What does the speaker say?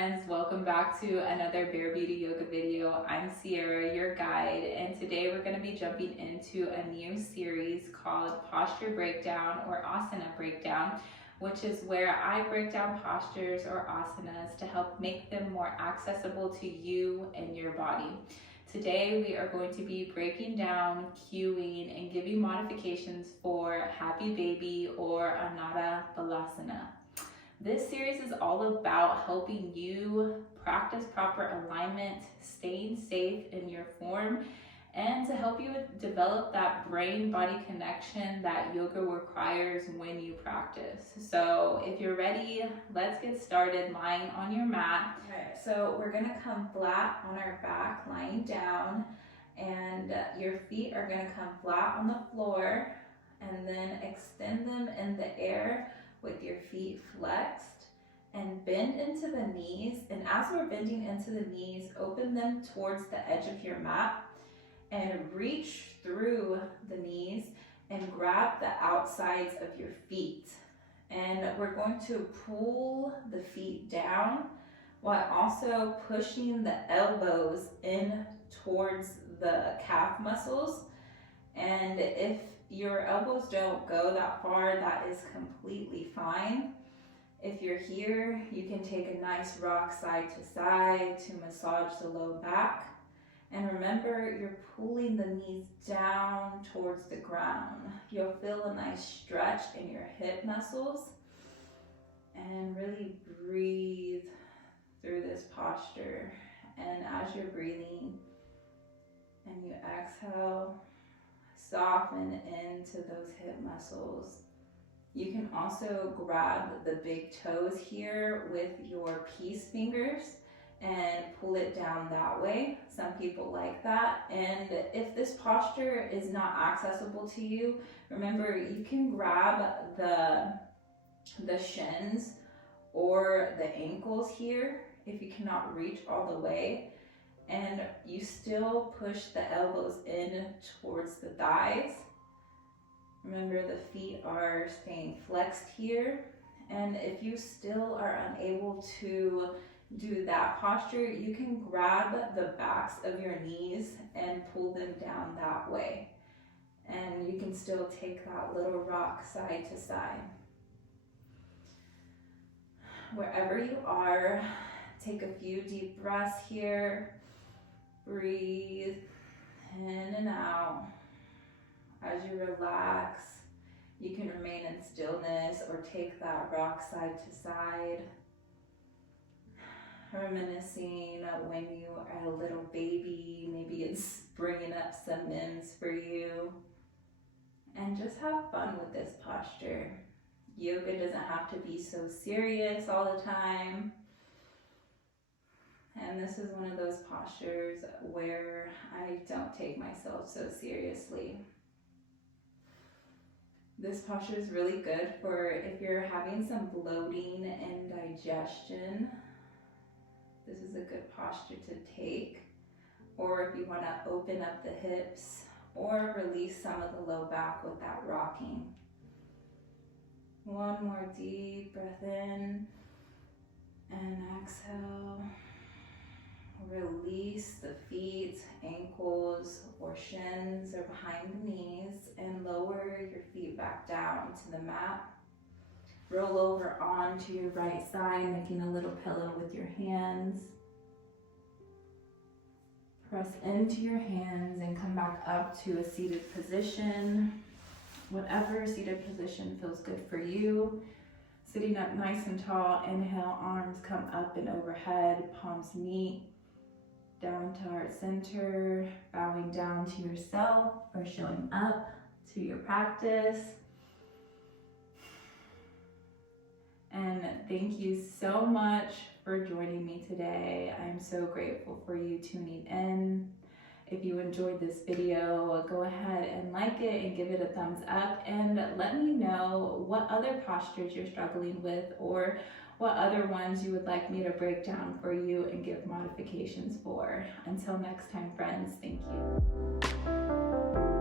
friends, welcome back to another Bare Beauty Yoga video. I'm Cierra, your guide, and today we're going to be jumping into a new series called Posture Breakdown or Asana Breakdown, which is where I break down postures or asanas to help make them more accessible to you and your body. Today we are going to be breaking down, cueing, and giving modifications for Happy Baby or Ananda Balasana. This series is all about helping you practice proper alignment, staying safe in your form, and to help you develop that brain-body connection that yoga requires when you practice. So if you're ready, let's get started lying on your mat. Okay, so we're gonna come flat on our back, lying down, and your feet are gonna come flat on the floor, and then extend them in the air with your feet flexed, and bend into the knees. And as we're bending into the knees, open them towards the edge of your mat and reach through the knees and grab the outsides of your feet. And we're going to pull the feet down while also pushing the elbows in towards the calf muscles. And if your elbows don't go that far, that is completely fine. If you're here, you can take a nice rock side to side to massage the low back. And remember, you're pulling the knees down towards the ground. You'll feel a nice stretch in your hip muscles. And really breathe through this posture. And as you're breathing and you exhale, soften into those hip muscles. You can also grab the big toes here with your peace fingers and pull it down that way. Some people like that. And if this posture is not accessible to you, remember you can grab the shins or the ankles here if you cannot reach all the way. And you still push the elbows in towards the thighs. Remember, the feet are staying flexed here. And if you still are unable to do that posture, you can grab the backs of your knees and pull them down that way. And you can still take that little rock side to side. Wherever you are, take a few deep breaths here. Breathe in and out. As you relax, you can remain in stillness or take that rock side to side. Reminiscing when you are a little baby, maybe it's bringing up some memes for you. And just have fun with this posture. Yoga doesn't have to be so serious all the time. And this is one of those postures where I don't take myself so seriously. This posture is really good for if you're having some bloating and digestion. This is a good posture to take. Or if you want to open up the hips or release some of the low back with that rocking. One more deep breath in and exhale. Release the feet, ankles, or shins or behind the knees and lower your feet back down to the mat. Roll over onto your right side, making a little pillow with your hands. Press into your hands and come back up to a seated position. Whatever seated position feels good for you. Sitting up nice and tall, inhale, arms come up and overhead, palms meet. Down to heart center, bowing down to yourself or showing up to your practice. And thank you so much for joining me today. I'm so grateful for you tuning in. If you enjoyed this video, go ahead and like it and give it a thumbs up, and let me know what other postures you're struggling with or what other ones you would like me to break down for you and give modifications for. Until next time, friends, thank you.